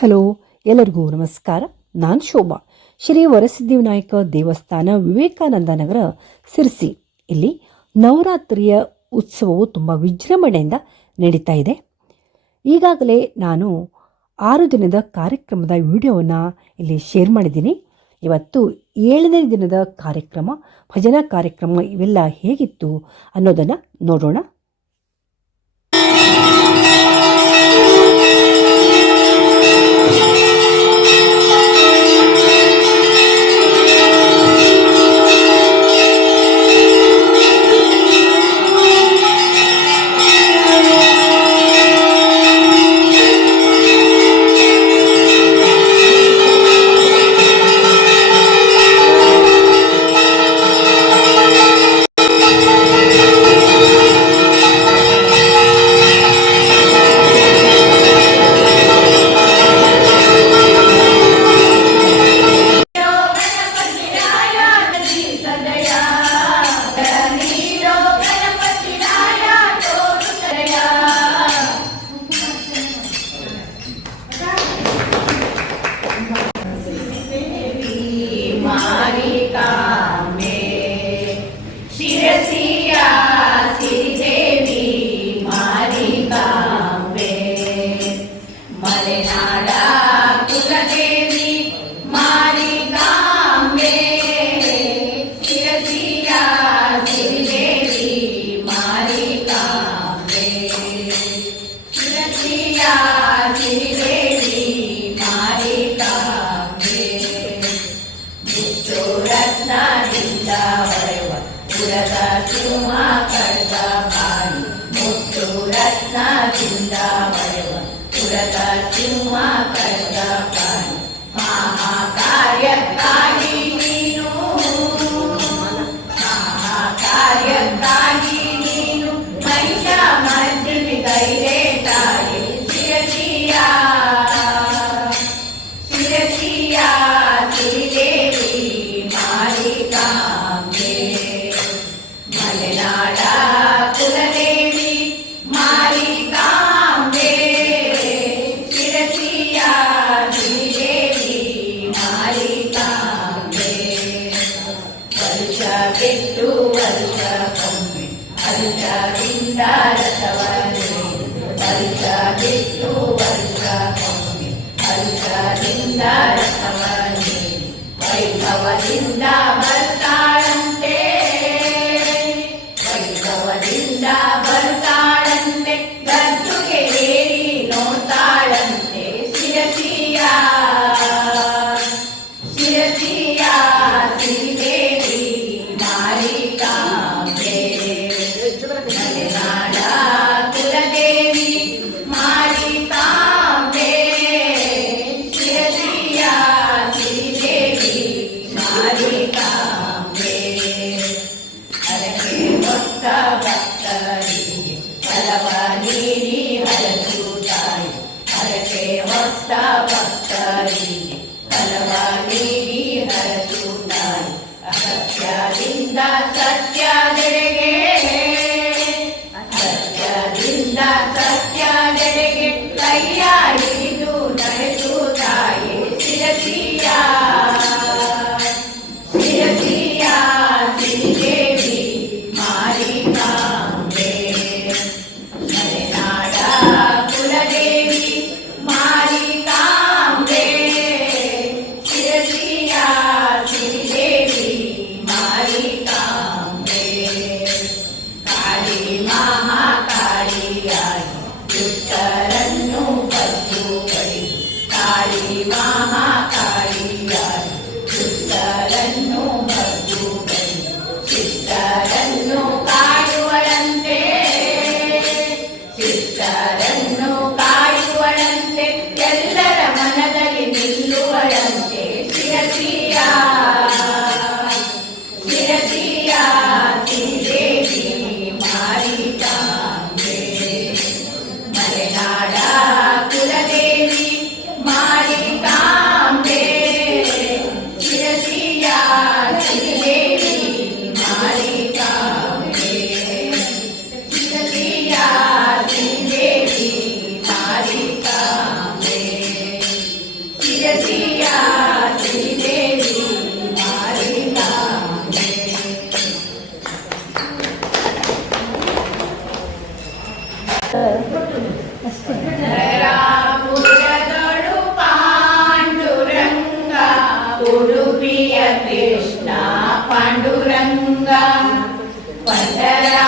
Hello, ಎಲ್ಲರಿಗೂ ನಮಸ್ಕಾರ. ನಾನು ಶೋಭಾ. ಶ್ರೀ ವರಸಿದ್ಧಿವಿನಾಯಕ ದೇವಸ್ಥಾನ, ವಿವೇಕಾನಂದ ನಗರ, ಸಿರ್ಸಿ. ಇಲ್ಲಿ ನವರಾತ್ರಿಯ ಉತ್ಸವವು ತುಂಬ ವಿಜೃಂಭಣೆಯಿಂದ ನಡೀತಾ ಇದೆ. ಈಗಾಗಲೇ ನಾನು 6 ದಿನದ ಕಾರ್ಯಕ್ರಮದ ವಿಡಿಯೋವನ್ನು ಇಲ್ಲಿ ಶೇರ್ ಮಾಡಿದ್ದೀನಿ. ಇವತ್ತು 7ನೇ ದಿನದ ಕಾರ್ಯಕ್ರಮ, ಭಜನಾ ಕಾರ್ಯಕ್ರಮ ಇವೆಲ್ಲ ಹೇಗಿತ್ತು ಅನ್ನೋದನ್ನು ನೋಡೋಣ.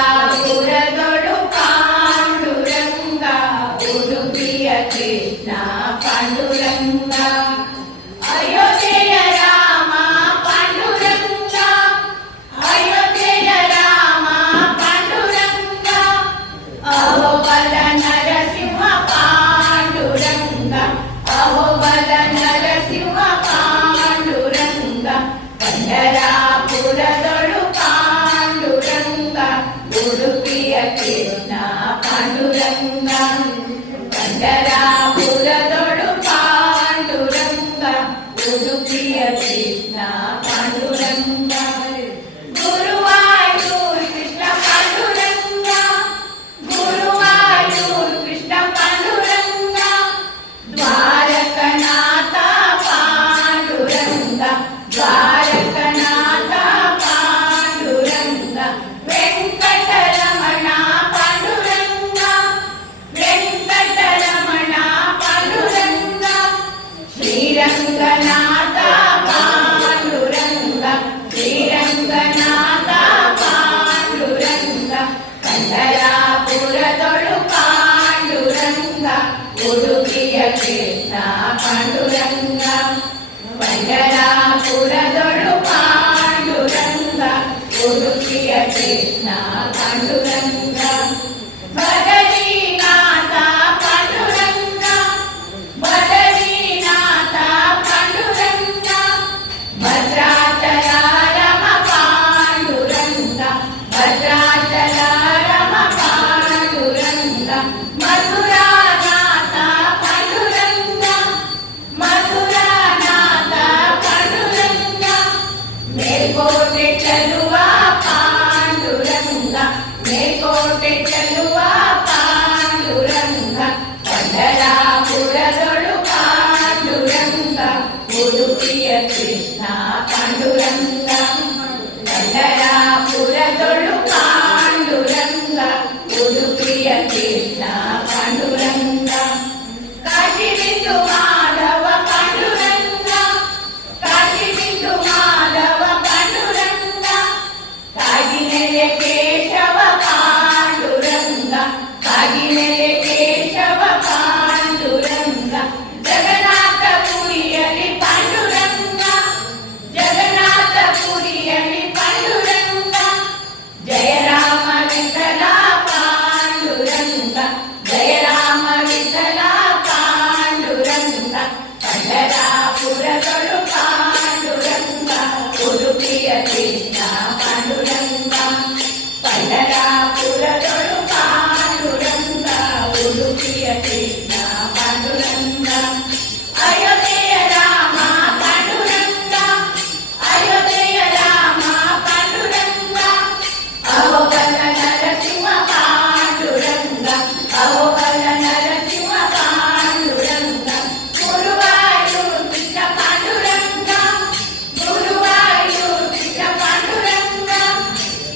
ಪಂಡರಾಪುರದೊಳು ಪಾಂಡುರಂಗ ಉಡುಪಿಯ ಕೃಷ್ಣ ಪಾಂಡುರಂಗ ಅಯೋಧ್ಯೆಯ ರಾಮ ಪಾಂಡುರಂಗ ಅಯೋಧ್ಯೆಯ ರಾಮ ಪಾಂಡುರಂಗ ಅಹೋಬಲ ನರಸಿಂಹ ಪಾಂಡುರಂಗ ಅಹೋಬಲ ನರಸಿಂಹ ಪಾಂಡುರಂಗ ಪಂಡರಾಪುರದೊಳು ಪಾಂಡುರಂಗ ಉಡುಪಿಯ ಕೃಷ್ಣ ಪಾಂಡುರಂಗ ಪಂಡರಾಪುರದೊಳು ಪಾಂಡುರಂಗ ಉಡುಪಿಯ ಕೃಷ್ಣ ಪಾಂಡುರಂಗ ಗುರುವಾಯೂರ್ ಕೃಷ್ಣ ಪಾಂಡುರಂಗ ಗುರುವಾಯೂರ್ ಕೃಷ್ಣ ಪಾಂಡುರಂಗ ದ್ವಾರಕನಾಥ ಪಾಂಡುರಂಗ ದ್ವಾರಕನಾಥ ಪಾಂಡುರಂಗ ವೆಂಕಟರಮಣ ಪಾಂಡುರಂಗ ವೆಂಕಟರಮಣ ಪಾಂಡುರಂಗ ಶ್ರೀರಂಗನಾಥ ಪಾಂಡುರಂಗ ಶ್ರೀರಂಗನಾಥ ಪಾಂಡುರಂಗ ಪಂಡರಾಪುರದೊಳು ಪಾಂಡುರಂಗ ಉಡುಪಿಯ ಕೃಷ್ಣ ಪಾಂಡುರಂಗ ಪಂಡರಾಪುರದೊಳು ಪಾಂಡುರಂಗ ಉಡುಪಿಯ ಕೃಷ್ಣ ಪಾಂಡುರಂಗ ಬದರೀನಾಥ ಪಾಂಡುರಂಗ ಬದರೀನಾಥ ಪಾಂಡುರಂಗ ಭದ್ರಾಚಲಾರಮ ಪಾಂಡುರಂಗ ಭದ್ರಾಚಲಾರಮ ಪಾಂಡುರಂಗ ಮಧುರಾನಾಥ ಪಾಂಡುರಂಗ ಮಧುರಾನಾಥ ಪಾಂಡುರಂಗ ಮೇಲ್ಕೋಟೆ ಚಲುವ ಪಾಂಡುರಂಗ ಮೇಲ್ಕೋಟೆ ಚಲುವ ಪಾಂಡುರಂಗ ಪಂಡರಾಪುರದೊಳು ಪಾಂಡುರಂಗ ಉಡುಪಿಯ ಕೃಷ್ಣ ಪಾಂಡುರಂಗ ಪಂಡರಾಪುರದೊಳು ಪಾಂಡುರಂಗ ಉಡುಪಿಯ ಕೃಷ್ಣ ಪಾಂಡುರಂಗ ಕಾಶಿ ಬಿಂದು ಮಾಧವ ಪಾಂಡುರಂಗ ಕಾಶಿ ಬಿಂದು ಮಾಧವ ಪಾಂಡುರಂಗ ಕಾಗಿನೆಲೆ ಕೇಶವ ಪಾಂಡುರಂಗ ಕಾಗಿನೆಲೆ ಕೇಶವ ಪಾಂಡುರಂಗ ಜಗನ್ನಾಥ ಪುರಿಯಲ್ಲಿ ಪಾಂಡುರಂಗ ಜಗನ್ನಾಥ ಪುರಿಯಲ್ಲಿ ಪಾಂಡುರಂಗ ಜಯ ರಾಮ ವಿಠಲ ಪಾಂಡುರಂಗ ಜಯ ರಾಮ ವಿಠಲ ಪಾಂಡುರಂಗ ಪಂಡರಾಪುರದೊಳು ಪಾಂಡುರಂಗ ಉಡುಪಿಯ ಕೃಷ್ಣ ಪಾಂಡುರಂಗ ಪಂಡರಾಪುರದೊಳು ಪಾಂಡುರಂಗ ಉಡುಪಿಯ ಕೃಷ್ಣ ಪಾಂಡುರಂಗ ಅಯೋಧ್ಯೆಯ ರಾಮ ಪಾಂಡುರಂಗ ಅಯೋಧ್ಯೆಯ ರಾಮ ಪಾಂಡುರಂಗ ಅಹೋಬಲ ನರಸಿಂಹ ಪಾಂಡುರಂಗ ಅಹೋಬಲ ನರಸಿಂಹ ಪಾಂಡುರಂಗ ಗುರುವಾಯೂರ್ ಕೃಷ್ಣ ಪಾಂಡುರಂಗ ಗುರುವಾಯೂರ್ ಕೃಷ್ಣ ಪಾಂಡುರಂಗ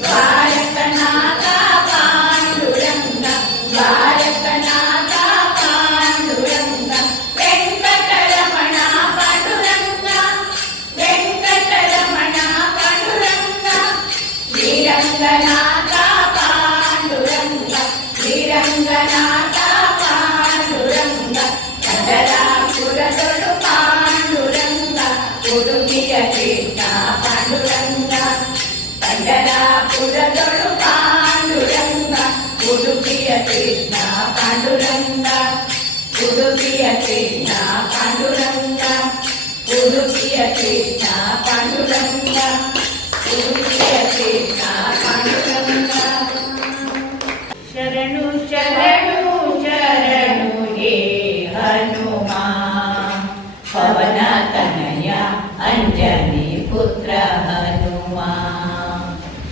ದ್ವಾರಕನಾಥ ಪಾಂಡುರಂಗ ದ್ವಾರಕನಾಥ ಪಾಂಡುರಂಗ ವೆಂಕಟರಮಣ ಪಾಂಡುರಂಗ ವೆಂಕಟರಮಣ ಪಾಂಡುರಂಗ ಶ್ರೀರಂಗನಾಥ ಪಾಂಡುರಂಗ ಶ್ರೀರಂಗನಾಥ ಪಾಂಡುರಂಗ ಪಂಡರಾಪುರದೊಳು ಪಾಂಡುರಂಗ ಉಡುಪಿಯ ಕೃಷ್ಣ ಪಾಂಡುರಂಗ ಪಂಡರಾಪುರದೊಳು ಪಾಂಡುರಂಗ ಉಡುಪಿಯ ಕೃಷ್ಣ ಪಾಂಡುರಂಗ ಉಡುಪಿಯ ಕೃಷ್ಣ ಪಾಂಡುರಂಗ ಉಡುಪಿಯ ಕೃಷ್ಣ ಪಾಂಡುರಂಗ ಉಡುಪಿಯ ಕೃಷ್ಣ ಪಾಂಡುರಂಗ ಶರಣು ಶರಣು ಶರಣು ಹೇ ಹನುಮ ಪವನ ತನಯ ಅಂಜನಿ ಪುತ್ರ ಹನುಮ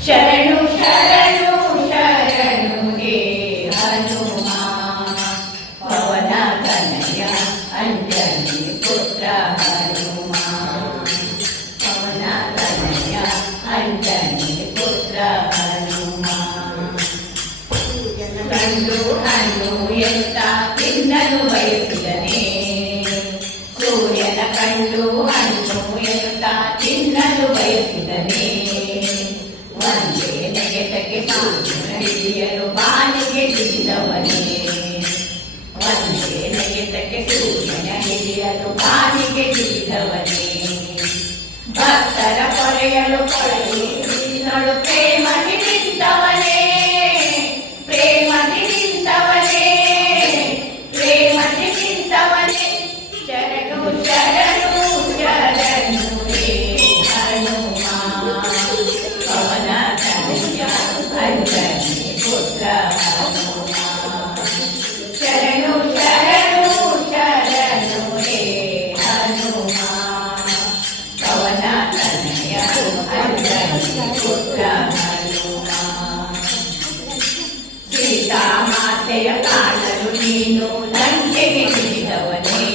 ಶರಣು ಶರಣು ಶರಣು ಹೇ ಹನುಮ ಪವನ ತನಯ ಅಂಜನಿ ಪುತ್ರ ಹನುಮ ಪವನ ತನಯ ಅಂಜನಿ ಪುತ್ರ ನೆಗೆತಕ್ಕೆ ಸೂರ್ಯನ ಹಿಡಿಯಲು ಬಾನಿಗೆ ಬಿದ್ದವನೇ ಒಂದೇ ನೆಗೆತಕ್ಕೆ ಸೂರ್ಯನ ಹಿಡಿಯಲು ಬಾನಿಗೆ ಬಿದ್ದವನೇ ಭಕ್ತರ ಪೊರೆಯಲು ಕೊಳೆಯುಳು ಪ್ರೇಮದಿ ನಿಂತವನೇ ಪ್ರೇಮದಿ ನಿಂತವನೇ ಪ್ರೇಮದಿ ನಿಂತವನೇ ಶರಣು ಶರಣು ಶರಣು ಹೇ ಹನುಮ ಪವನ ತನಯ ಅಂಜನಿ ಪುತ್ರ ಹನುಮ ಶರಣು ಶರಣು ಶರಣು ಹೇ ಹನುಮ ಪವನ ತನಯ ಅಂಜನಿ ಪುತ್ರ ಹನುಮ ಸೀತಾ ಮಾತೆಯ ಕಾಣಲು ನೀನು ಲಂಕೆಗೆ ಜಿಗಿದವನೇ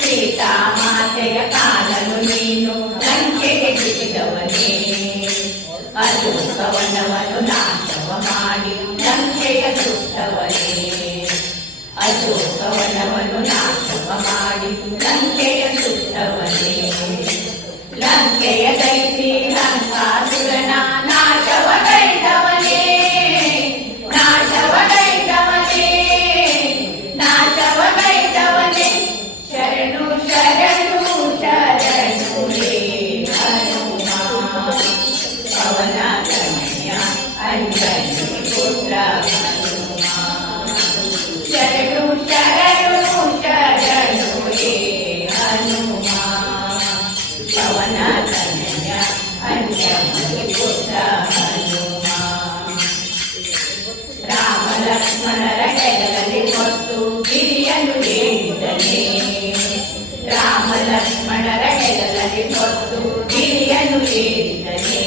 ಸೀತಾ ಮಾತೆಯ ಕಾಣಲು ನೀನು ಲಂಕೆಗೆ ಜಿಗಿದವನೇ ಅದು ಕವನವನ್ನು ನಾಶವ ಮಾಡಿ ಲಂಕೆಯ ಸುತ್ತವನೇ ಅದು ಕವನವನ್ನು ನಾಶವ ಮಾಡಿ ಲಂಕೆಯ ಸುತ್ತವನೇ ಲಂಕೆಯ ದೈತಿ ಲಂಕಾಸುರನ ನಾಶವಗೈದವನೇ ನಾಶವಗೈದವನೇ ನಾಶವಗೈದವನೇ ಶರಣು ಶರಣು ಶರಣು ಹೇ ಹನುಮ ಪವನ ತನಯ ಅಂಜನಿ ಪುತ್ರ ಹನುಮ ಶರಣು ಶರಣು ಶರಣು ಹೇ ಹನುಮ ಪವನ ತನಯ ಅಂಜನಿ ಪುತ್ರ ಹನುಮ ರಾಮ ಲಕ್ಷ್ಮಣರ ಹೆಗಲಲ್ಲಿ ಹೊತ್ತು ಗಿರಿಯನ್ನು ಏರಿದನೇ ರಾಮ ಲಕ್ಷ್ಮಣರ ಹೆಗಲಲ್ಲಿ ಹೊತ್ತು ಗಿರಿಯನ್ನು ಏರಿದನೇ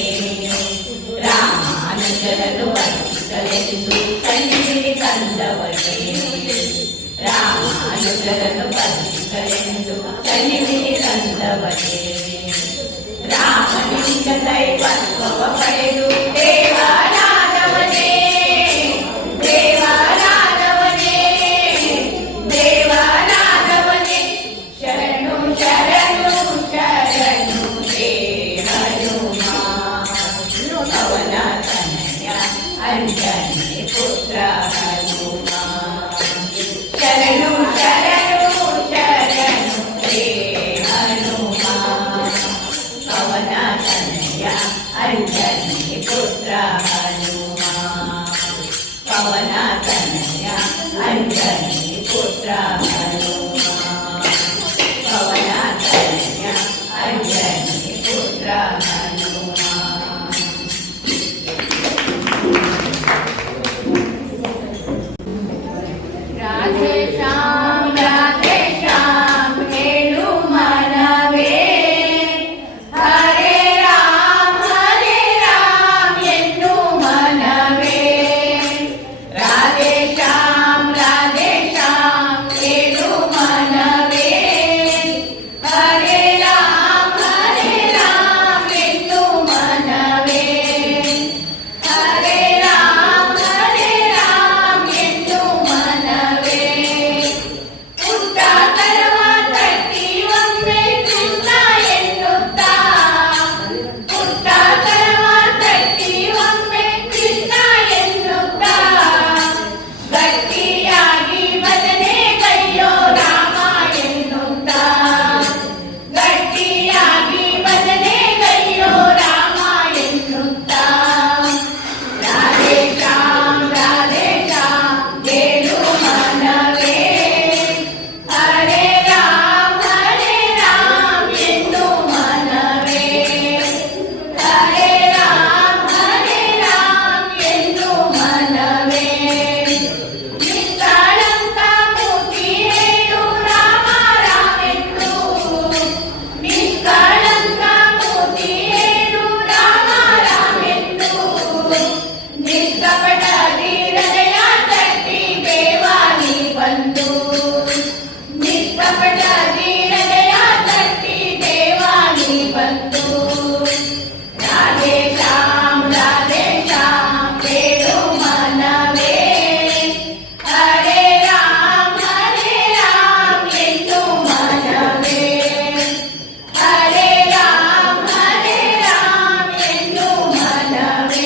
ರಾಮಾನುಜರನ್ನು ಬಂಧಿಸಲೆಂದು ಸನ್ನಿಧಿಗೆ ತಂದವನೇ ರಾಮಾನುಜರನ್ನು ಬಂಧಿಸಲೆಂದು ಸನ್ನಿಧಿಗೆ ತಂದವನೇ ರಾಮನಿಂದ ದೈವತ್ವವ ಪಡೆದು ದೇವರಾದವನೇ ದೇವರಾದವನೇ ದೇವರಾದವನೇ ಶರಣು ಶರಣು ಶರಣು ಹೇ ಹನುಮ ಪವನ ತನಯ ಅಂಜನಿ ಪುತ್ರ ಹನುಮ ಶರಣು ಶರಣು ಶರಣು ಹೇ ಹನುಮ ಪವನ ತನಯ ಅಂಜನಿ ಪುತ್ರ ಹನುಮ ಪವನ ತನಯ ಅಂಜನಿ ಪುತ್ರ ಹನುಮ ಪವನ ತನಯ ಅಂಜನಿ ಪುತ್ರ ಹನುಮ ರಾಧೆ ಶ್ಯಾಮ್ ಹೇಳು ಮನವೇ ಹರೇ ರಾಮ್ ಎನ್ನು ಮನವೇ ರಾಧೆ ಶ್ಯಾಮ್ ಹೇಳು ಮನವೇ ಹರೇ ರಾಮ್ ಎನ್ನು ಮನವೇ ಹರೇ ರಾಮ್ ಎನ್ನು ಮನವೇ ಪುಟ್ಟ ಕರವ ಕಟ್ಟಿ ಒಮ್ಮೆ ಕೃಷ್ಣ ಎನ್ನುತ್ತಾ ಪುಟ್ಟ ಕರವ ಕಟ್ಟಿ ಒಮ್ಮೆ ಕೃಷ್ಣ ಎನ್ನುತ್ತಾ ಗಟ್ಟಿಯಾಗಿ ಭಜನೆ ಕೈಯೋ ರಾಮ ಎನ್ನುತ್ತಾ ಗಟ್ಟಿಯಾಗಿ ಭಜನೆ ಕೈಯೋ ರಾಮ ಎನ್ನುತ್ತಾ ರಾಧೆ ಶ್ಯಾಮ್ ಹೇಳು ಮನವೇ ಹರೇ ರಾಮ್ ಎನ್ನು ಮನವೇ ಹರೇ ರಾಮ್ ಎನ್ನು ಮನವೇ ನಿಷ್ಕಳಂಕ ಮೂರ್ತಿ ಹೇಳು ರಾಮ ರಾಮೆಂದು ನಿಷ್ಕಳಂಕ ಮೂರ್ತಿ ಹೇಳು ರಾಮ ರಾಮೆಂದು ನಿಷ್ಕಪಟದಿ ಹೃದಯ ತಟ್ಟಿ ದೇವಾನಿ ಬಂದು ನಿಷ್ಕಪಟದಿ ಹೃದಯ ತಟ್ಟಿ ದೇವಾನಿ ಬಂದು ರಾಧೆ ಶ್ಯಾಮ್ ಹೇಳು ಮನವೇ ಹರೇ ರಾಮ್ ಎನ್ನು ಮನವೇ ಹರೇ ರಾಮ್ ಎನ್ನು ಮನವೇ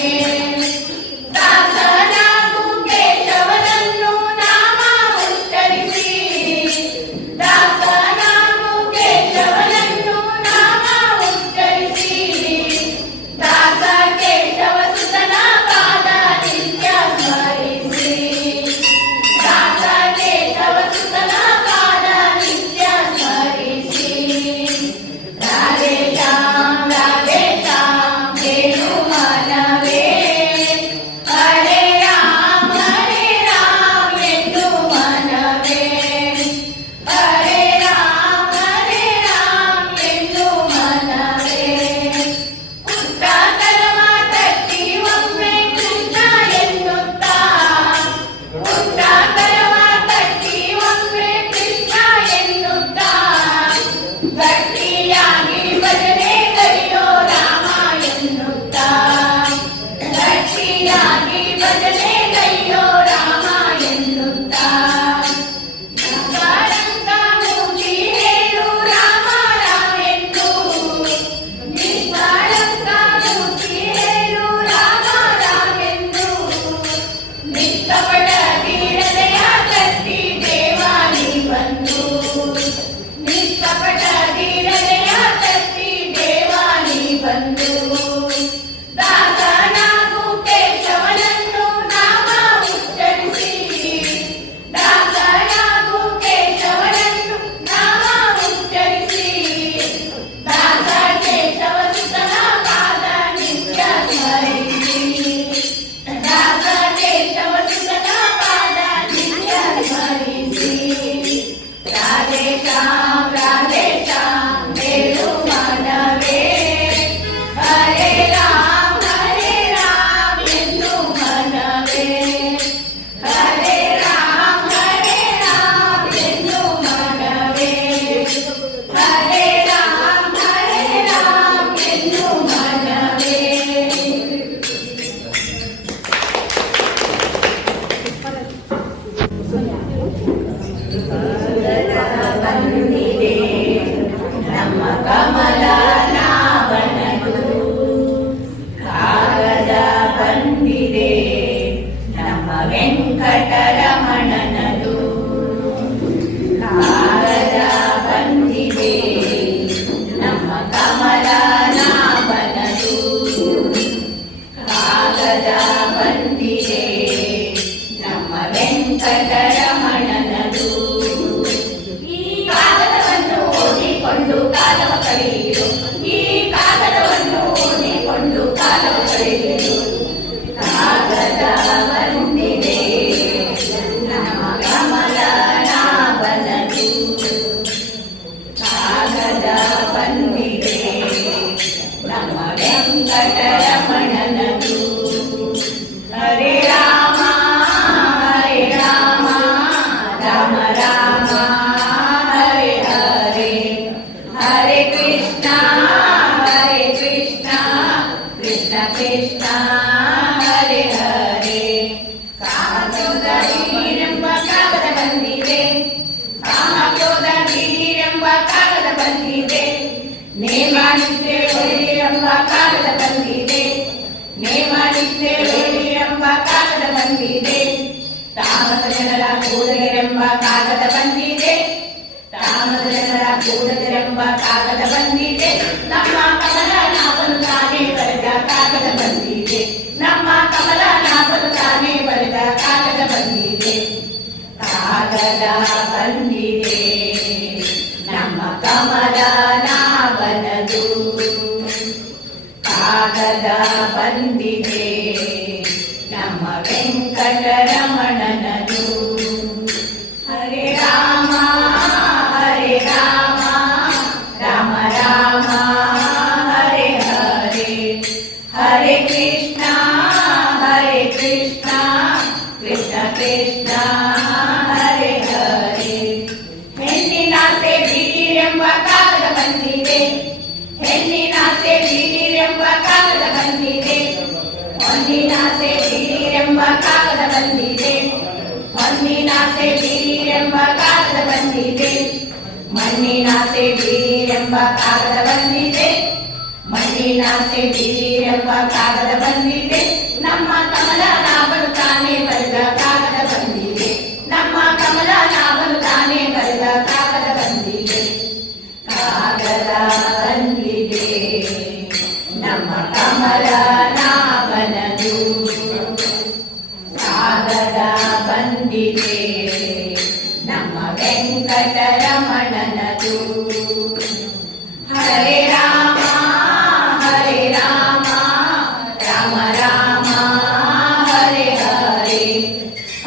ಭಜನೆ ಕೈಯೋ ರಾಮ ಎನ್ನುತ್ತಾ ನಿಷ್ಕಳಂಕ ಮೂರ್ತಿ ಹೇಳು ರಾಮ ರಾಮೆಂದು ನಿಷ್ಕಳಂಕ ಮೂರ್ತಿ ಹೇಳು ರಾಮ ರಾಮೆಂದು ನಿಷ್ಕಪಟ ಧೀರತೆಯ ಕತ್ತಿ ದೇವಾನಿ ಬಂದು ನಿಷ್ಕಪಟ ಧೀರತೆಯ ಕತ್ತಿ ದೇವಾನಿ ಬಂದು ದಾಸನಾಗು ಕೇಶವನನ್ನು ನಾಮ ಉಚ್ಚರಿಸಿ ದಾಸನಾಗು ಕೇಶವನನ್ನು ನಾಮ ಉಚ್ಚರಿಸಿ ದಾಸ ಕೇಶವ ಸುತನ ಪಾದ ನಿತ್ಯ ಸ್ಮರಿಸಿ ದಾಸ ಕೇಶವ ಸುತನ ಪಾದ ನಿತ್ಯ ಸ್ಮರಿಸಿ ರಾಧೆ ಶ್ಯಾಮ್ ಬೇರು ಮಾಡವೇ ಹರೇ ರಾಮ್ ಎಂದು ಮನವೇ ಹರೇ ರಾಮ್ ಎಂದು ಮನವೇ ಹರೇ ರಾಮ್ ಎಂದು ಮನವೇ. ಬಂದಿದೆ ನಮ್ಮ ಕಮಲ ನಾವನದು ಕಾಗದ ಬಂದಿದೆ ನಮ್ಮ ವೆಂಕಟರಮಣನದು ಕಾಗದ ಬಂದಿದೆ ನಮ್ಮ ಕಮಲ ನಾವನದು ಕಾಗದ ಬಂದಿದೆ ನಮ್ಮ ವೆಂಕಟರಮಣನದು ಈ ಕಾಗದವನ್ನು ಓದಿಕೊಂಡು ಕಾಲವ ಕಳೆಯಿರು ಈ ಕಾಗದವನ್ನು ಓದಿಕೊಂಡು ಕಾಲವ ಕಳೆಯಿರು ಕಾಗದ ಬಂದಿದೆ ನಮ್ಮ ಕಮಲ ನಾವನದು ಕಾಗದ ಬಂದಿದೆ ನಮ್ಮ ವೆಂಕಟರಮಣನದು ಹರೇ ರಾಮ ರಾಮ ರಾಮ ರಾಮ ಹರೇ ಹರೇ ಹರೇ ಕೃಷ್ಣ ಕೃಷ್ಣ ಕೃಷ್ಣ ಹರೇ ಹರೇ ಕಾಮಕ್ರೋಧ ಧೀರೆಂಬ ಕಾಗದ ಬಂದಿದೆ ಕಾಮಕ್ರೋಧ ಧೀರೆಂಬ ಕಾಗದ ಬಂದಿದೆ ನೇಮ ನಿಷ್ಠೆ ಎಂಬ ಕಾಗದ ಬಂದಿದೆ ನೇಮ ನಿಷ್ಠೆ ಎಂಬ ಕಾಗದ ಬಂದಿದೆ ತಾಮಸ ಜನರ ಕೂಡಲಿರೆಂಬ ಕಾಗದ ಬಂದಿದೆ ತಾಮಸ ಜನರ ಕೂಡಲಿರೆಂಬ ಕಾಗದ ಬಂದಿದೆ ನಮ್ಮ ಕಮಲ ನಾವನು ತಾನೇ ಬರೆದ ಕಾಗದ ಬಂದಿದೆ ನಮ್ಮ ಕಮಲ ನಾವನು ತಾನೇ ಬರೆದ ಕಾಗದ ಬಂದಿದೆ ಕಾಗದ ಬಂದಿದೆ ನಮ್ಮ ಕಮಲ ನಾವನದು ಕಾಗದ ಬಂದಿದೆ ನಮ್ಮ ವೆಂಕಟರಮಣನದು ಹರೇ ರಾಮ ರಾಮ ರಾಮ ಹರೇ ಹರೇ ಹರೇ ಕೃಷ್ಣ ಕೃಷ್ಣ ಕೃಷ್ಣ ಹರೇ ಹರೇ ಹೆಣ್ಣಿನಾಸೆ ಬೀಡಿರೆಂಬ ಕಾಗದ ಬಂದಿದೆ ಹೆಣ್ಣಿನಾಸೆ ಬೀಡಿರೆಂಬ ಕಾಗದ ಬಂದಿದೆ ಹೊನ್ನಿನಾಸೆ ಬೀಡಿರೆಂಬ ಕಾಗದ ಬಂದಿದೆ ಹೊನ್ನಿನಾಸೆ ಬೀಡಿರೆಂಬ ಕಾಗದ ಬಂದಿದೆ ಮಣ್ಣಿನಾಸೆ ಬೀಡಿರೆಂಬ ಕಾಗದ ಬಂದಿದೆ ಮಣ್ಣಿನಾಸೆ ಬೀಡಿರೆಂಬ ಕಾಗದ ಬಂದಿದೆ ನಮ್ಮ ಕಮಲ ನಾವನು ತಾನೇ ಬರೆದ ಕಾಗದ ಬಂದಿದೆ ನಮ್ಮ ಕಮಲ ನಾವನು ತಾನೇ ಬರೆದ ಕಾಗದ ಬಂದಿದೆ ಕಾಗದ ಬಂದಿದೆ ನಮ್ಮ ಕಮಲ ನಾವನದು ಕಾಗದ ಬಂದಿದೆ ನಮ್ಮ ವೆಂಕಟರಮಣನದು ಹರೇ ರಾಮ ರಾಮ ರಾಮ ಹರೇ ಹರೇ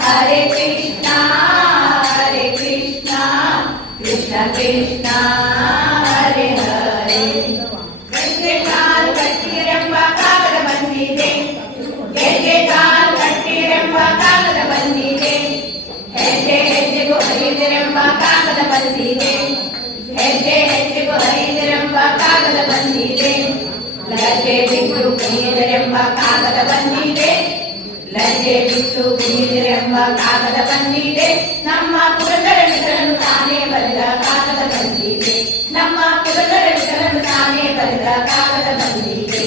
ಹರೇ ಕೃಷ್ಣ ಕೃಷ್ಣ ಕೃಷ್ಣ ಹರೇ ಹರೇ ಹೆಜ್ಜೆ ಕಾಲು ಕಟ್ಟಿರೆಂಬ ಕಾಗದ ಬಂದಿದೆ ಹೆಜ್ಜೆ ಕಾಲು ಕಟ್ಟಿರೆಂಬ ಕಾಗದ ಬಂದಿದೆ ಹೆಜ್ಜೆ ಹೆಜ್ಜೆಗೂ ಹರಿದರೆಂಬ ಕಾಗದ ಬಂದಿದೆ ಹೆಜ್ಜೆ ಹೆಜ್ಜೆಗೂ ಹರಿದರೆಂಬ ಕಾಗದ ಬಂದಿದೆ ಲಜ್ಜೆ ಬಿಟ್ಟು ಕೈಯದರೆಂಬ ಕಾಗದ ಬಂದಿದೆ ಲಜ್ಜೆ ಬಿಟ್ಟು ಗುಣಿದರೆಂಬ ಕಾಗದ ಬಂದಿದೆ ನಮ್ಮ ಪುರಂದರ ವಿಠಲನು ತಾನೇ ಬರೆದ ಕಾಗದ ಬಂದಿದೆ ನಮ್ಮ ಪುರಂದರ ವಿಠಲನು ತಾನೇ ಬರೆದ ಕಾಗದ ಬಂದಿದೆ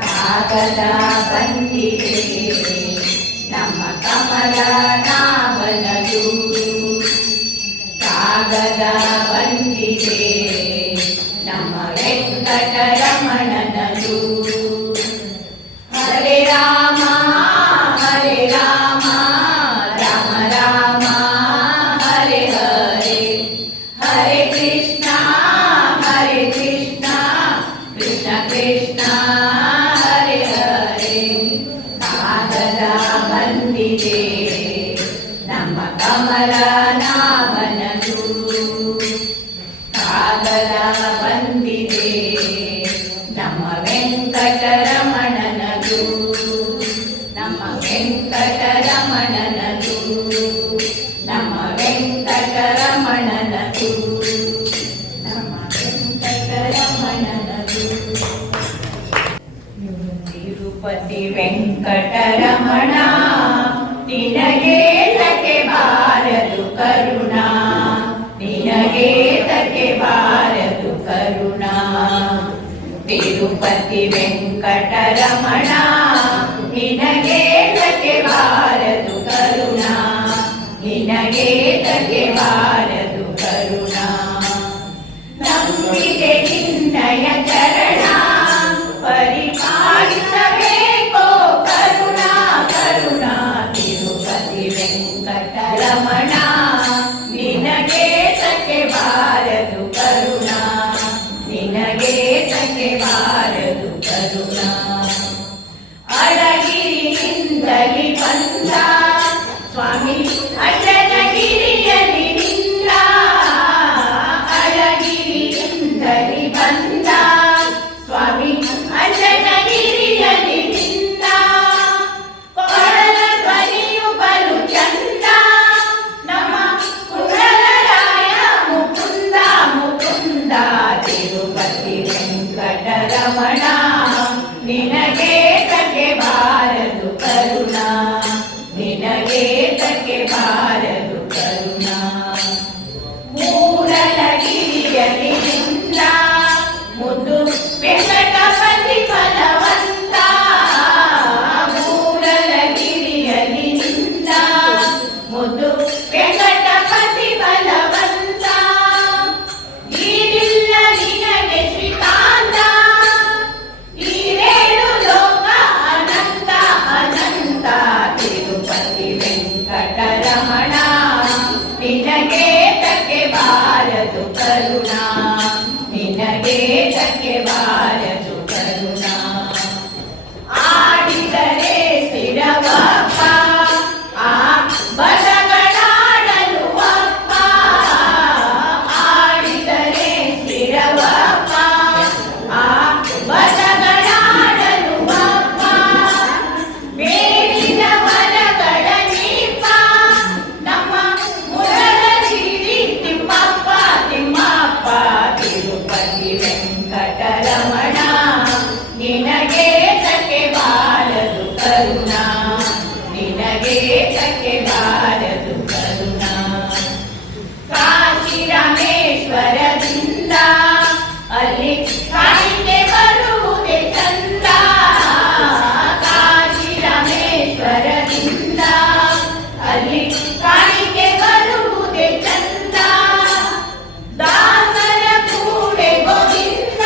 ಕಾಗದ ಬಂದಿದೆ ನಮ್ಮ ಕಮಲ ನಾಮನದು ಕಾಗದ ಬಂದಿದೆ ನಮ್ಮ ವೆಂಕಟರಮಣನದು ಹರೇ ರಾಮ ಹರೇ ರಾಮ ರಾಮ ರಾಮ ಹರೇ ಹರೇ ಹರೇ ಕೃಷ್ಣ ಕೃಷ್ಣ ಕೃಷ್ಣ ಹರೇ ಹರೇ ಕಾಗದ ಬಂದಿದೆ ನಮ್ಮ ಕಮಲ ನಾಮನದು ಕಾಗದ ಬಂದಿದೆ ನಮ್ಮ ವೆಂಕಟರಮಣನದು ನಮ್ಮ ವೆಂಕಟರಮಣನದು ನಮ್ಮ ವೆಂಕಟರಮಣನದು ನಮ್ಮ ವೆಂಕಟರಮಣನದು ತಿರುಪತಿ ವೆಂಕಟರಮಣ ನಿನಗೆ ತಕ್ಕೆ ಬಾರದು ಕರುಣಾ ನಿನಗೆ ತಕ್ಕೆ ಬಾರದು ಕರುಣಾ ತಿರುಪತಿ ವೆಂಕಟರಮಣ ನಿನಗೆ ತಕ್ಕೆ ಬಾರದು ಕರುಣಾ ನಿನಗೆ ತಕ್ಕೆ ಬಾರದು ಕರುಣಾ ನಂಬಿದೆ ನಿನ್ನಯ ಚರಣ ಪರಿಪಾಲಿಸಬೇಕೋ ಕರುಣಾ ಕರುಣಾ ತಿರುಪತಿ ವೆಂಕಟರಮಣ ನಿನಗೆ ತಕ್ಕೆ ಬಾರದು ಕರುಣಾ ನಿನಗೆ ತಕ್ಕೆ ಬಾರದು ಕರುಣಾ ಅಳಗಿರಿಯಿಂದಲಿ ಬಂದ ಸ್ವಾಮಿ ಅಜ್ಜನಗಿರಿಯಲ್ಲಿ ನಿಂದ ಅಳಗಿರಿಯಿಂದಲಿ ಬಂದ ಸ್ವಾಮಿ ಅಜ್ಜನಗಿರಿಯಲ್ಲಿ ನಿಂದ ಕೊಳಲ ಧ್ವನಿಯು ಬಲು ಚಂದ ನಮ್ಮ ಕುಂಡಲರಾಯ ಮುಕುಂದ ಮುಕುಂದ ತಿರುಪತಿ ವೆಂಕಟರಮಣ ನಿನಗೆ ತಕ್ಕೆ ಬಾರದು ಕರುಣಾ ನಿನಗೆ ತಕ್ಕೆ ಬಾರದು ಕರುಣಾ ಮೂಡಲಗಿರಿಯಲ್ಲಿ ನಿಂದ ಮುದ್ದು ವೆಂಕಟಪತಿ ಬಲವಂತ ಮೂಡಲಗಿರಿಯಲ್ಲಿ ನಿಂದ ಮುದ್ದು ವೆಂಕಟಪತಿ ಬಲವಂತ ಈರಿಲ್ಲ ನಿನಗೆ ಶ್ರೀಕಾಂತ ಈರೇಳು ಲೋಕ ಅನಂತ ಅನಂತ ತಿರುಪತಿ ವೆಂಕಟರಮಣ ನಿನಗೆ ತಕ್ಕೆ ಬಾರದು ಕರುಣಾ ನಿನಗೆ ತಕ್ಕೆ ಬಾರದು ಕರುಣಾ ಆಡಿದರೆ ಸ್ಥಿರವಪ್ಪ ಆ ಬಸಗಳಾಡಲು ಅಪ್ಪ ಆಡಿದರೆ ಸ್ಥಿರವಪ್ಪ ಆ ಬಸಗಳಾಡಲು ಅಪ್ಪ ಬೇಡಿದ ವರಗಳ ನೀಪ ನಮ್ಮ ಮುರಳಗಿರಿ ತಿಮ್ಮಪ್ಪ ತಿಮ್ಮಪ್ಪ ತಿರುಪತಿ ವೆಂಕಟರಮಣ ನಿನಗೆ ತಕ್ಕೆ ಬಾರದು ಕರುಣಾ ನಿನಗೆ ತಕ್ಕೆ ಬಾರದು ಕರುಣಾ ಕಾಶಿ ರಾಮೇಶ್ವರದಿಂದ ಅಲ್ಲಿ ಕಾಣಿಕೆ ಬರುವುದೇ ಚಂದ ಕಾಶಿ ರಾಮೇಶ್ವರದಿಂದ ಅಲ್ಲಿ ಕಾಣಿಕೆ ಬರುವುದೇ ಚಂದ ದಾಸರ ಕೂಡೆ ಗೋವಿಂದ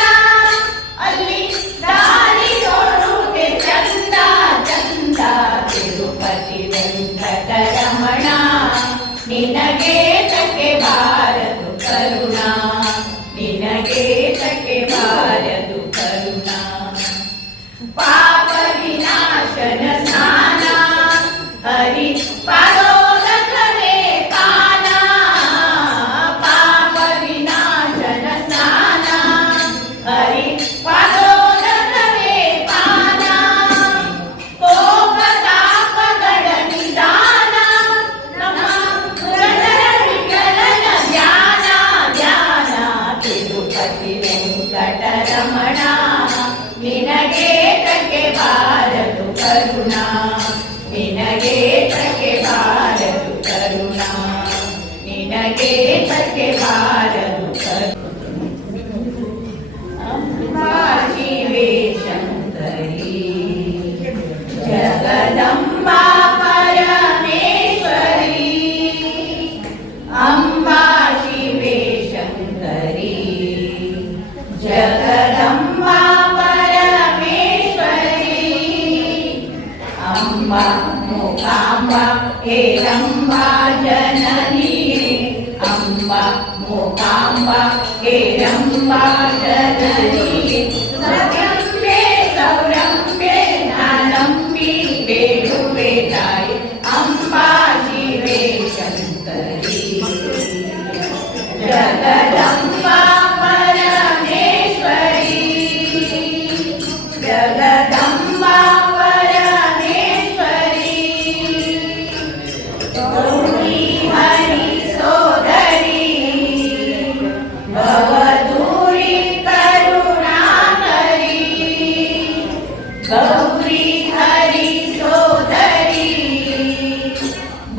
ಅಲ್ಲಿ ದಾರಿ ನೋಡುವುದೇ ಚಂದ ಚಂದ ತಿರುಪತಿ ವೆಂಕಟರಮಣ ನಿನಗೆ ತಕ್ಕೆ ಬಾರದು ಕರುಣಾ ನಿನಗೆ ತಕ್ಕೆ ಬಾರದು ಕರುಣಾ ಪಾಪ ವಿನಾಶನ ಸ್ನಾನ ಹರಿ ಪಾದೋದಕವೇ ಪಾನ ಪಾಪ ವಿನಾಶನ ಸ್ನಾನ ಹರಿ ಪಾದೋದಕವೇ ಪಾನ ಕೋಪ ತಾಪಗಳ ನಿಧಾನ ನಮ್ಮ ಪುರಂದರ ವಿಠಲನ ಧ್ಯಾನ ಧ್ಯಾನ ತಿರುಪತಿ ವೆಂಕಟರಮಣ ನಿನಗೆ ತಕ್ಕೆ ಬಾರದು ಕರುಣಾ ನಿನಗೆ ತಕ್ಕೆ ಬಾರದು ಕರುಣಾ ನಿನಗೆ ತಕ್ಕೆ ಬಾರದು ಅಂಬಾ ಶಿವೆ ಶಂಕರಿ ಜಗದಂಬಾ ಪರಮೇಶ್ವರಿ ಅಂಬಾ ಶಿವೆ ಶಂಕರಿ ಜಗದಂಬಾ ಪರಮೇಶ್ವರಿ ಅಂಬಾ ಮೂಕಾಂಬಾ ಹೇರಂಬಾ ಜನನಿ ಅಂಬಾ ಮೂಕಾಂಬಾ ಹೇರಂಬಾ ಜನನಿ ಸೌರಂಬೆ ಸೌರಂಬೆ ನಾನಂಬಿ ಬೇಡುವೆ ತಾಯಿ ಅಂಬಾ ಶಿವೆ ಶಂಕರಿ ಜಗದಂಬಾ ಪರಮೇಶ್ವರಿ ಜಗದಂಬಾ ಪರಮೇಶ್ವರಿ ಗೌರಿ ಹರಿ ಸೋದರಿ ಭವದೂರಿ ಕರುಣಾಕರಿ ಗೌರಿ ಹರಿ ಸೋದರಿ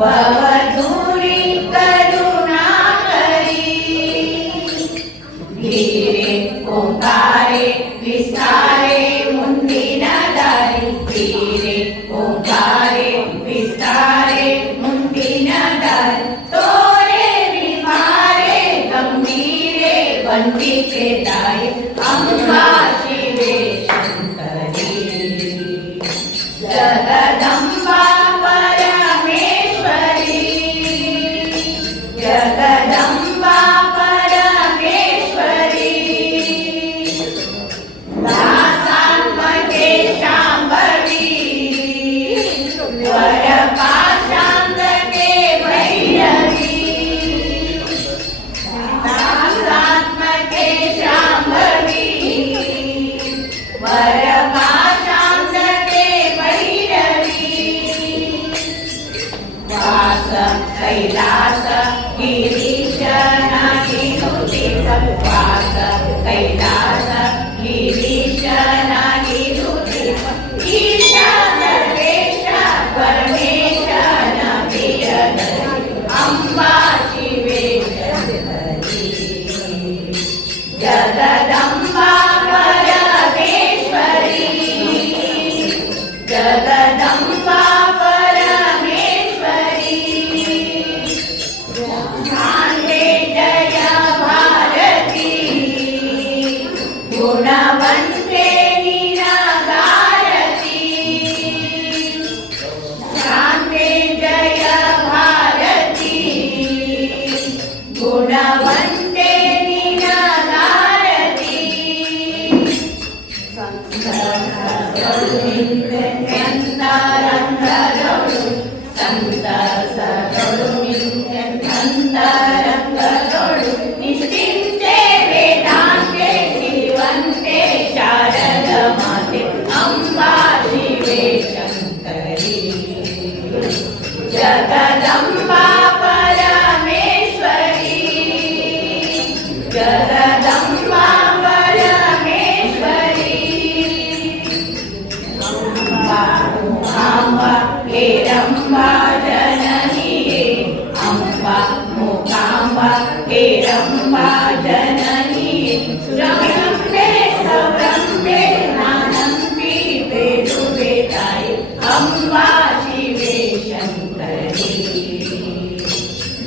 ಭವದೂರಿ ಕರುಣಾಕರಿ ಧೀರೆ ಓಂಕಾರೆ ವಿಸ್ತಾರೆ ಮುಂದಿನ ದಾರಿ ಧೀರೆ ಓಂಕಾರೆ ವಿಸ್ತಾರೆ ಮುಂದಿನ ದಾರಿ ತೋರೆ ವಿಮಾರೆ ಗಂಭೀರೆ ವಂದಿತೆ ತಾಯಿ ಅಂಬಾ ಶಿವೆ ಶಂಕರಿ ಜಗದಂಬಾ ಪರಮೇಶ್ವರಿ ಜಗದಂಬಾ ಪರಮೇಶ್ವರಿ ದಾಸಾತ್ಮಕೆ ಶಾಂಭವಿ ವರಪಾಶಾಂತಕೆ ಭೈರವಿ ದಾಸಾತ್ಮಕೆ ಶಾಂಭವಿ ವರಪಾಶಾಂತಕೆ ಭೈರವಿ ವಾಸ ಕೈಲಾಸ ಗಿರೀಶನಾಗಿ ನುಡಿತ ವಾಸ ಕೈಲಾಸ ಗಿರೀಶನಾಗಿ ನುಡಿತ ಈಶ ಸರ್ವೇಶ ಪರಮೇಶನ ಪ್ರಿಯದರಿ ಅಂಬಾ ಶಿವೆ ಶಂಕರಿ ಜಗದಂಬಾ ಪರಮೇಶ್ವರಿ ಜಗದಂಬಾ ಪರಮೇಶ್ವರಿ ಶಾಂತೆ ಜಯ ಭಾರತಿ ಗುಣವಂತೆ ನಿರಾಗಾರತಿ ಶಾಂತೆ ಜಯ ಭಾರತಿ ಗುಣವಂತೆ ನಿರಾಗಾರತಿ ಸಂತಸಗಳು ನಿಂತರಂಗದೊಳು ನಿಶ್ಚಿಂತೆ ವೇದಾಂತೆ ಸಿರಿವಂತೆ ಶಾರದ ಮಾತೆ ಅಂಬಾ ಶಿವೆ ಶಂಕರಿ ಜಗದಂಬಾ ಪರಮೇಶ್ವರಿ ಜಗದಂಬಾ ಪರಮೇಶ್ವರಿ ಅಂಬಾ ಹೇರಂಬಾ ಜನನಿಯೇ ಅಂಬಾ ಮೂಕಾಂಬಾ ಹೇರಂಬಾ ಜನನಿಯೇ ಸುರಂಬೆ ಸೌರಂಬೆ ನಾನಂಬಿ ಬೇಡುವೆ ತಾಯಿ ಅಂಬಾ ಶಿವೆ ಶಂಕರಿ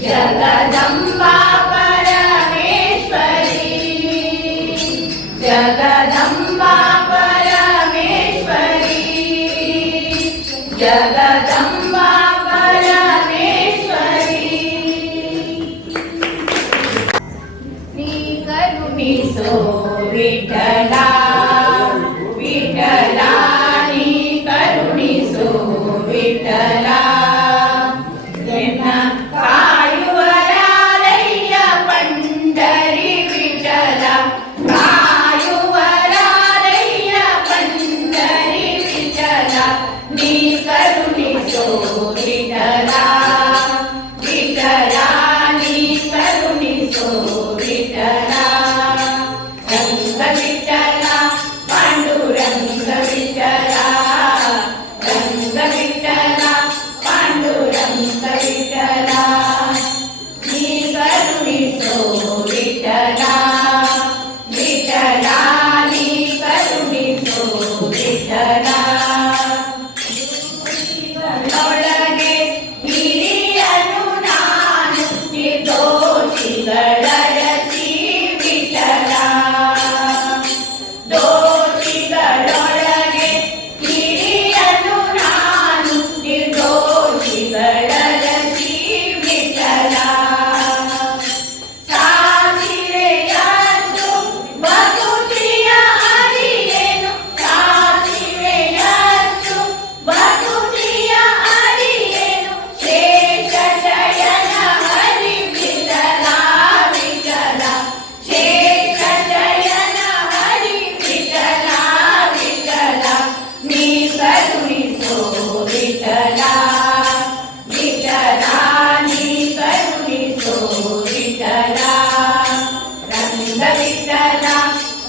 ಜಗದಂಬಾ ಪರಮೇಶ್ವರಿ ಜಗದಂಬಾ ಪರಮೇಶ್ವರಿ ಜಗದಂಬಾ ಪರಮೇಶ್ವರಿ ನೀ ಕರುಣಿಸೋ ವಿಠಲ ವಿಠಲ ನೀ ಕರುಣಿಸೋ ವಿಠಲ ಕಾಯುವರಾರಯ್ಯ ಪಂಡರಿ ವಿಠಲ ಕಾಯುವರಾರಯ್ಯ ಪಂಡರಿ ವಿಠಲ ನೀ ಕರುಣಿಸೋ ವಿಠಲ ವಿಠಲ ನೀ ಕರುಣಿಸೋ ವಿಠಲ ರಂಗ ವಿಠಲ ಪಾಂಡುರಂಗ ವಿಠಲ ರಂಗ ವಿಠಲ ನಿರ್ದೋಷಿಗಳೊಳಗೆ ಹಿರಿಯನು ನಾನು ನಿರ್ದೋಷಿಗಳ ರಸಿ ವಿಠಲ ದೋಷಿಗಳೊಳಗೆ ಹಿರಿಯನು ನಾನು ನಿರ್ದೋಷಿಗಳ ರಸಿ ವಿಠಲ ಸಾಸಿವೆಯಷ್ಟು ಭಕುತಿಯ ಅರಿಯೇನು ಸಾಸಿವೆಯಷ್ಟು ಭಕುತಿಯ ಅರಿಯೇನು ಶೇಷ ಶಯನ ಹರಿ ವಿಠಲ ವಿಠಲ ಶೇಷ ಶಯನ ಹರಿ ವಿಠಲ ವಿಠಲ ನೀ ಕರುಣಿಸೋ ವಿಠಲ ವಿಠಲ ನೀ ಕರುಣಿಸೋ ವಿಠಲ ರಂಗ ವಿಠಲ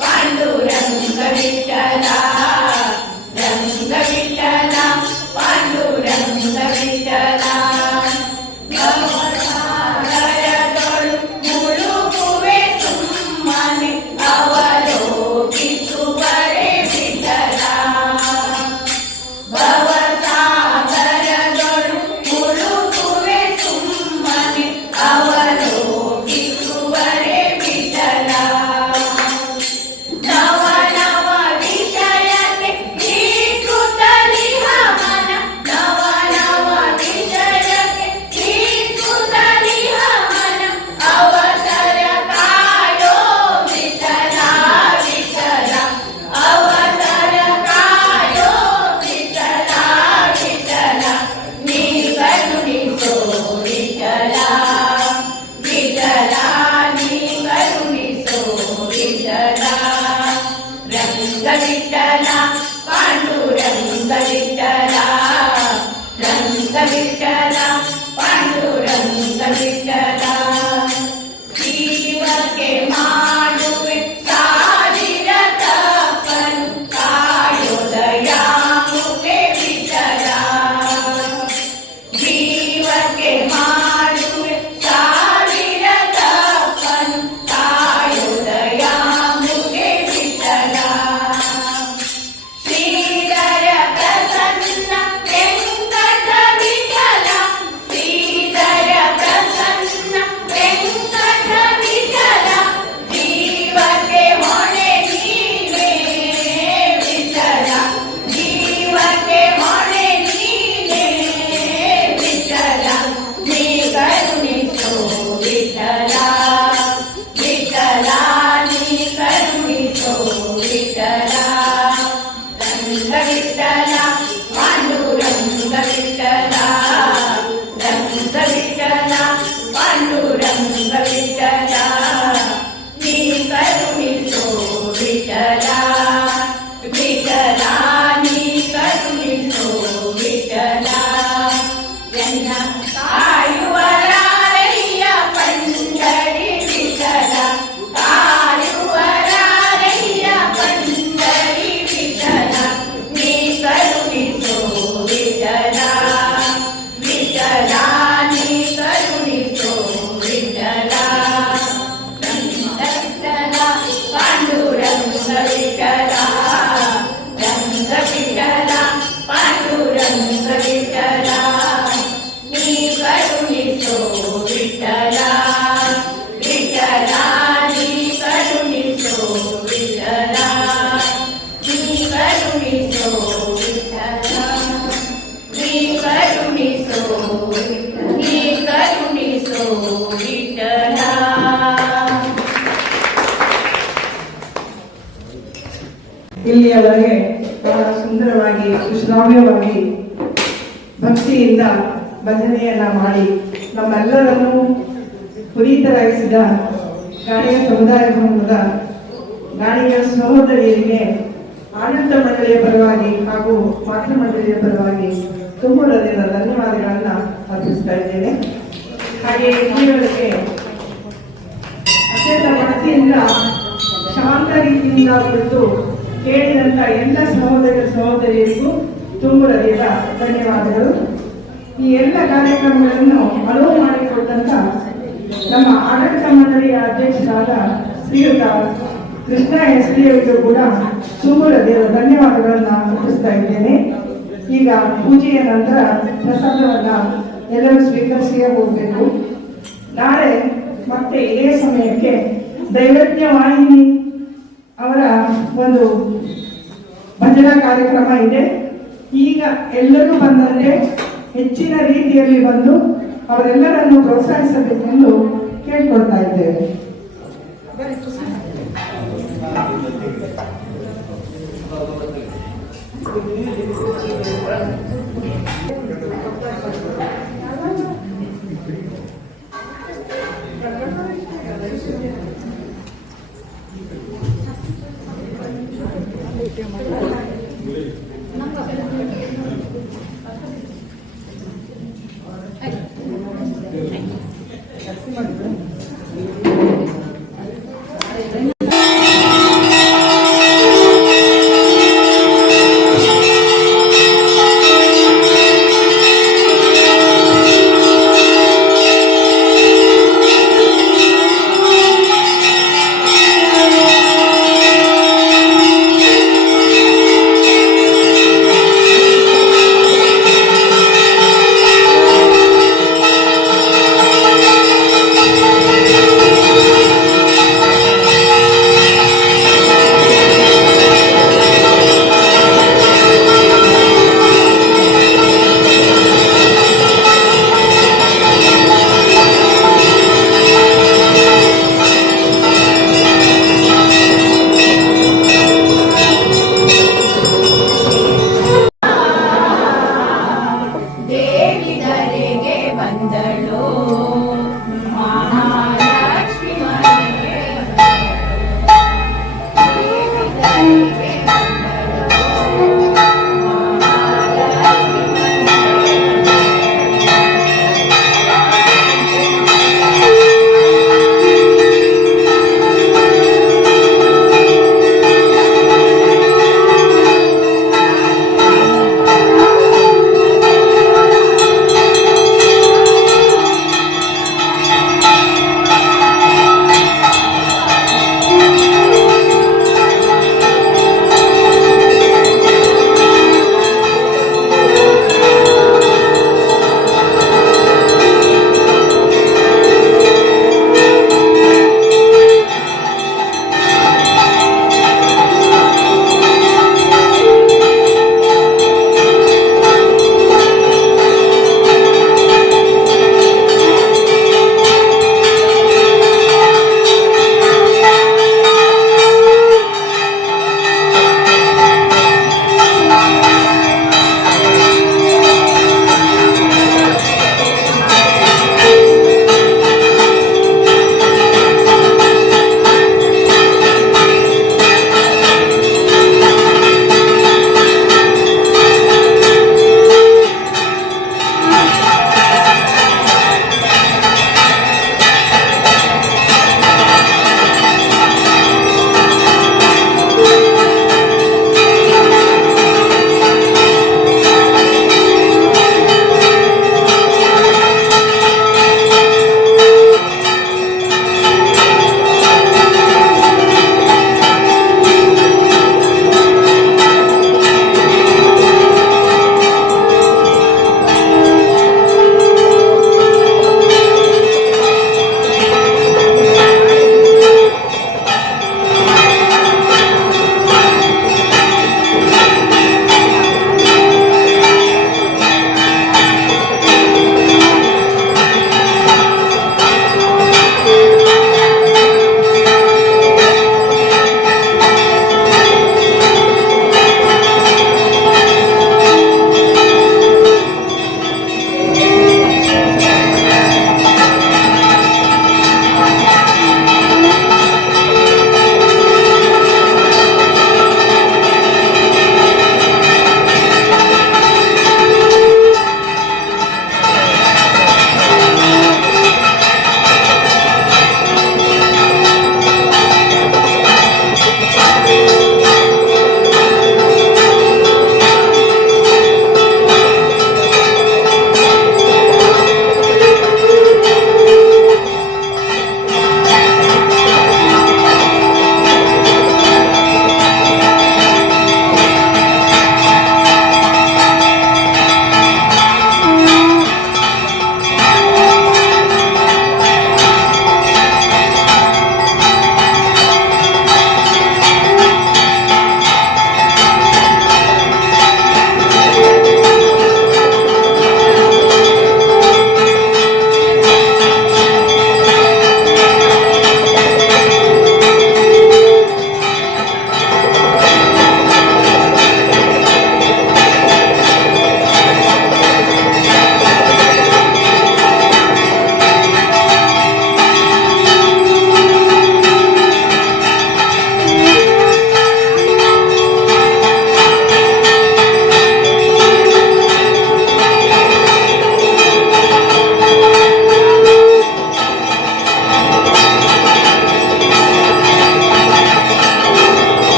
ಪಾಂಡುರಂಗ ವಿಠಲ ರಂಗ ವಿಠಲ ಪಾಂಡುರಂಗ ವಿಠಲ ಗಮನಾಗರದೊಳು ಮುಳುಗುವೆ ಸುಮ್ಮನೆ ಅವಲೋಕಿಸುವರೆ ವಿಠಲ ಭವಸಾಗರದೊಳು ಮುಳುಗುವೆ ಸುಮ್ಮನೆ ಅವಲೋಕಿಸುವರೆ ವಿಠಲ ನವ ನವ ವಿಷಯಕ್ಕೆ ಈಕುತ್ತಲಿಹ ಮನ ನವ ನವ ವಿಷಯಕ್ಕೆ ಈಕುತ್ತಲಿಹ ಮನ ಅವಸರ ಕಾಯೋ ವಿಠಲ ವಿಠಲ ಅವಸರ ಕಾಯೋ ವಿಠಲ ವಿಠಲ ನೀ ಕರುಣಿಸೋ ವಿಠಲ ವಿಠಲ ನೀ ಕರುಣಿಸೋ ವಿಠಲ ರಂಗ ವಿಠಲ ಪಾಂಡುರಂಗ ವಿಠಲ ರಂಗ ವಿಠಲ ಪಾಂಡುರಂಗ ವಿಠಲ ಜೀವಕ್ಕೆ ಮಾಡುವೆ ಸಾವಿರ ತಪ್ಪನು ಕಾಯೋ ದಯಾಮುಖೆ ವಿಠಲ ಜೀವಕ್ಕೆ ಮಾಡುವೆ ಸಾವಿರ ತಪ್ಪನು ಕಾಯೋ ದಯಾಮುಖೆ ವಿಠಲ ಶ್ರೀಧರ ಪ್ರಸನ್ನ ವೆಂಕಟ ವಿಠಲ ಶ್ರೀಧರ ಪ್ರಸನ್ನ ವೆಂಕಟ ವಿಠಲ ಜೀವಕ್ಕೆ ಹೊಣೆ ನೀನೇ ವಿಠಲ ಜೀವಕ್ಕೆ ಹೊಣೆ ನೀನೇ ವಿಠಲ ನೀ ಕರುಣಿಸೋ ವಿಠಲ ವಿಠಲ ನೀ ಕರುಣಿಸೋ ವಿಠಲ ರಂಗ ವಿಠಲ ಪಾಂಡುರಂಗ ವಿಠಲ ರಂಗ ವಿಠಲ ಪಾಂಡುರಂಗ ವಿಠಲ ನೀ ಕರುಣಿಸೋ ವಿಠಲ ವಿಠಲ ನೀ ಕರುಣಿಸೋ ವಿಠಲ ಎನ್ನ ಕಾಯುವರಾರಯ್ಯ ಪಂಡರಿ ವಿಠಲ ಕಾಯುವರಾರಯ್ಯ ಪಂಡರಿ ವಿಠಲ ನೀ ಕರುಣಿಸೋ ವಿಠಲ ವಿಠಲ ನೀ ಕರುಣಿಸೋ ವಿಠಲ ರಂಗ ವಿಠಲ ಪಾಂಡುರಂಗ ವಿಠಲ ರಂಗ ವಿಠಲ ಪಾಂಡುರಂಗ ವಿಠಲ ನೀ ಕರುಣಿಸೋ ವಿಠಲ ವಿಠಲ ನೀ ಕರುಣಿಸೋ ವಿಠಲ ನೀ ಕರುಣಿಸೋ ವಿಠಲ ನೀ ಕರುಣಿಸೋ ನೀ ಕರುಣಿಸೋ ವಿಠಲ. ಇಲ್ಲಿಯವರೆಗೆ ಬಹಳ ಸುಂದರವಾಗಿ ಸುಶ್ರಾವ್ಯವಾಗಿ ಭಕ್ತಿಯಿಂದ ಭಜನೆಯನ್ನ ಮಾಡಿ ನಮ್ಮೆಲ್ಲರನ್ನು ಪುನೀತರಾಗಿಸಿದ ಗಾಣಿಗ ಸಮುದಾಯ ಭವನದ ಗಾಣಿಗ ಸಹೋದರಿಯರಿಗೆ ಆಡಳಿತ ಮಂಡಳಿಯ ಪರವಾಗಿ ಹಾಗೂ ಮಾತೃ ಮಂಡಳಿಯ ಪರವಾಗಿ ತುಂಬ ಹೃದಯದ ಧನ್ಯವಾದಗಳನ್ನ ಅರ್ಪಿಸ್ತಾ ಇದ್ದೇನೆ. ಹಾಗೆ ಇಲ್ಲಿಯವರೆಗೆ ಅತ್ಯಂತ ಭಕ್ತಿಯಿಂದ ಶಾಂತ ರೀತಿಯಿಂದ ಕುರಿತು ಕೇಳಿದಂತ ಎಲ್ಲ ಸಹೋದರಿಯರಿಗೂ ತುಂಬ ಹೃದಯದ ಧನ್ಯವಾದಗಳು. ಈ ಎಲ್ಲ ಕಾರ್ಯಕ್ರಮಗಳನ್ನು ಅನುವು ಮಾಡಿಕೊಟ್ಟಂತ ನಮ್ಮ ಆಡಳಿತ ಮಂಡಳಿಯ ಅಧ್ಯಕ್ಷರಾದ ಶ್ರೀಯುತ ಕೃಷ್ಣ ಎಸ್ ಡಿ ಅವರಿಗೂ ಕೂಡ ತುಂಬ ಹೃದಯದ ಧನ್ಯವಾದಗಳನ್ನ ಅರ್ಪಿಸ್ತಾ ಇದ್ದೇನೆ. ಈಗ ಪೂಜೆಯ ನಂತರ ಪ್ರಸಾದವನ್ನ ಎಲ್ಲರೂ ಸ್ವೀಕರಿಸಿಯೇ ಹೋಗಬೇಕು. ನಾಳೆ ಮತ್ತೆ ಇದೇ ಸಮಯಕ್ಕೆ ದೈವಜ್ಞ ವಾಹಿನಿ ಅವರ ಒಂದು ಭಜನಾ ಕಾರ್ಯಕ್ರಮ ಇದೆ. ಈಗ ಎಲ್ಲರೂ ಬಂದಂತೆ ಹೆಚ್ಚಿನ ರೀತಿಯಲ್ಲಿ ಬಂದು ಅವರೆಲ್ಲರನ್ನು ಪ್ರೋತ್ಸಾಹಿಸಬೇಕೆಂದು ಕೇಳ್ಕೊಳ್ತಾ ಇದ್ದೇವೆ.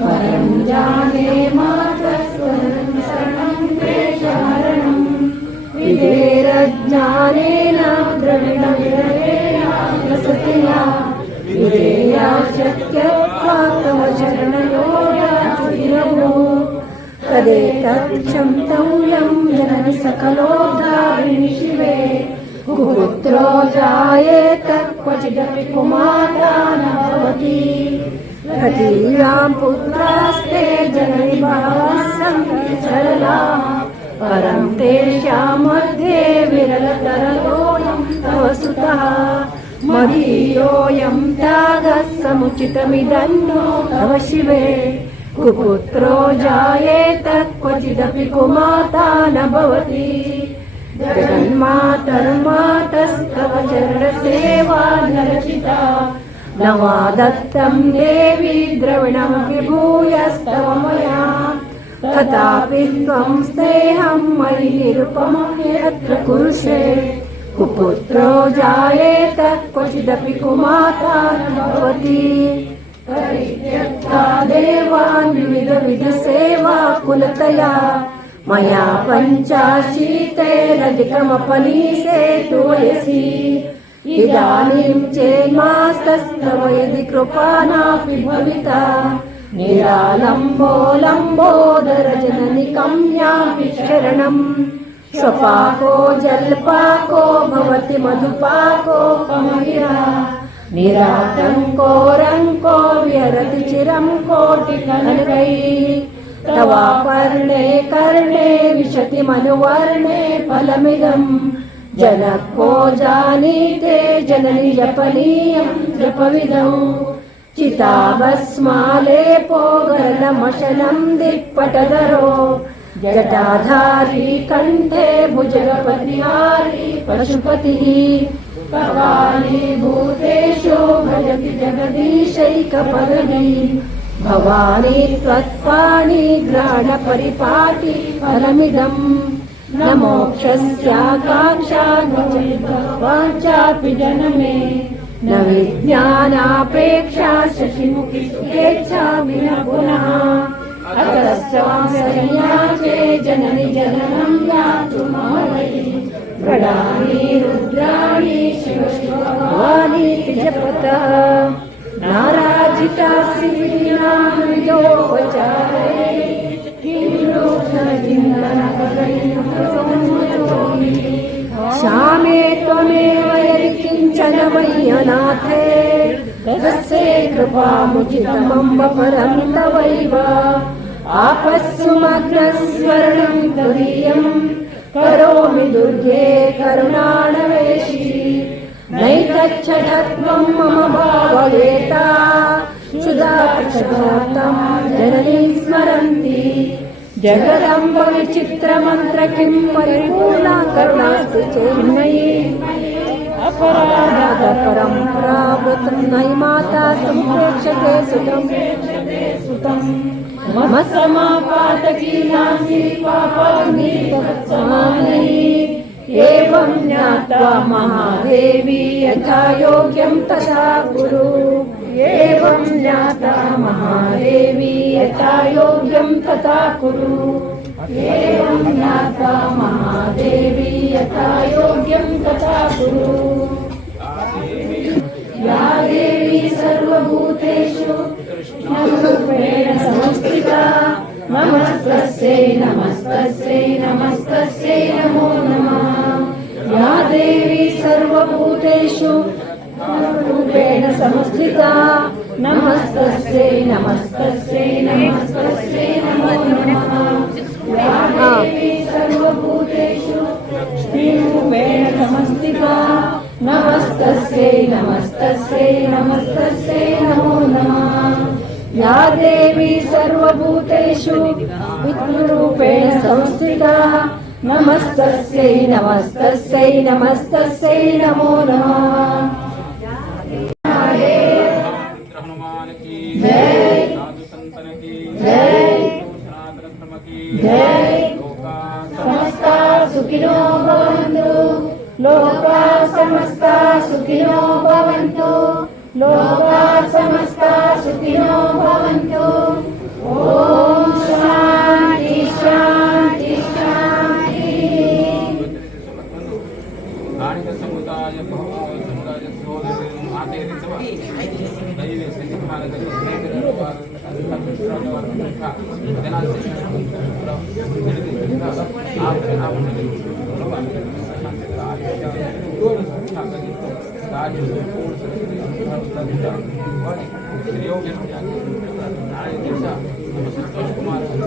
परं जाने मातस्त्वं शरणं क्लेशहरणं विधेरज्ञानेन द्रविणविरलेन वसतिया विधेया शक्यत्वा तव शरणयोगाचुतिरभो तदेतत् क्षन्तव्यं जननि सकलोद्धारिणि शिवे कुपुत्रो जायेत क्वचिदपि कुमाता न भवति प्रतीयां पुत्रास्ते जननि बहवः सन्ति सरलाः परं तेषां मध्ये विरलतरलोऽयं तव सुतः मदीयोऽयं त्यागः समुचितमिदन्नो तव शिवे कुपुत्रो जायेत क्वचिदपि कुमाता न भवति जगन्मातर्मातस्तव चरणसेवा नरचिता न वा दत्तं देवी द्रविणमपि भूयस्तव मया तथापि त्वं स्नेहं मयि निरुपमं यत्र कुरुषे कुपुत्रो जायेत क्वचिदपि कुमाता न भवति परित्यक्ता देवान् विविधसेवा कुलतया मया पञ्चाशीतेरधिकमपनीसे तु वयसि इदानीं चेन्मास्तस्तव यदि कृपा नापि भविता निरालम्बो लम्बोदर जननि कम्यापि शरणम् स्वपाको जल्पाको भवति मधुपाकोपमहिरा निरातङ्को रङ्को विहरति चिरं कोटिकनकैः तवापर्णे कर्णे विशति मनुवर्णे फलमिदं जनको जानीते जननि जपनीयं जपविदौ चिताभस्मालेपो गरलमशनं दिक्पटधरो जटाधारी कण्ठे भुजगपतिहारी पशुपतिः कपाली भूतेषु भजति जगदीशैकपदवी भवानी त्वत्पाणि ग्रहणपरिपाटी फलमिदं न मोक्षस्याकाङ्क्षा न वाञ्छापि जनमे न विज्ञानापेक्षा शशिमुखि सुखेच्छामि न पुनः अतश्च वांसयाचे जननि जननं यातु मम वै गणानि रुद्राणि शिव शिव भवानीति जपतः नाराजितासि विधिनां विदोपचारे श्यामे त्वमेव यदि किञ्चन मय्यनाथे तस्य कृपामुचितमम्ब परं तवैव आपस्सुमग्रस्वर्णं तुरीयं करोमि दुर्गे करुणाणवेशी नैतच्छठत्वं मम भाववेता क्षुधाक्षतं जननीं स्मरन्ति जगदम्ब विचित्रमन्त्र किं परिपूर्णा करुणास्ति चेन्मयि अपराधपरं प्रावृतं नयि माता सम्प्रेक्षते सुतं मम समापातकी नास्ति पापाग्नि तत्समानि एवं ज्ञात्वा महादेवी यथा योग्यं तथा कुरु एवं ज्ञाता महादेवी यथा योग्यं तथा कुरु एवं ज्ञाता महादेवी यथा योग्यं तथा कुरु या देवी सर्वभूतेषु रूपेण संस्थिता नमस्तस्यै नमस्तस्यै नमस्तस्यै नमो नमः या देवी सर्वभूतेषु रूपेण संस्थिता नमस्तस्यै नमस्तस्यै नमस्तस्यै नमो नमः या देवी सर्वभूतेषु रूपेण संस्थिता नमस्तस्यै नमस्तस्यै नमस्तस्यै नमो नमः या देवी सर्वभूतेषु विष्णुरूपेण संस्थिता नमस्तस्यै नमस्तस्यै नमस्तस्यै नमो नमः हनुमान की जय साधु संतन की जय सनातन धर्म की जय लोका समस्ता सुखिनो भवन्तु लोका समस्ता सुखिनो भवन्तु लोका समस्ता सुखिनो भवन्तु ನಾಳೆ ದಿವಸ ನಮ್ಮ ಸಂತೋಷ್ ಕುಮಾರ್ ಅವರು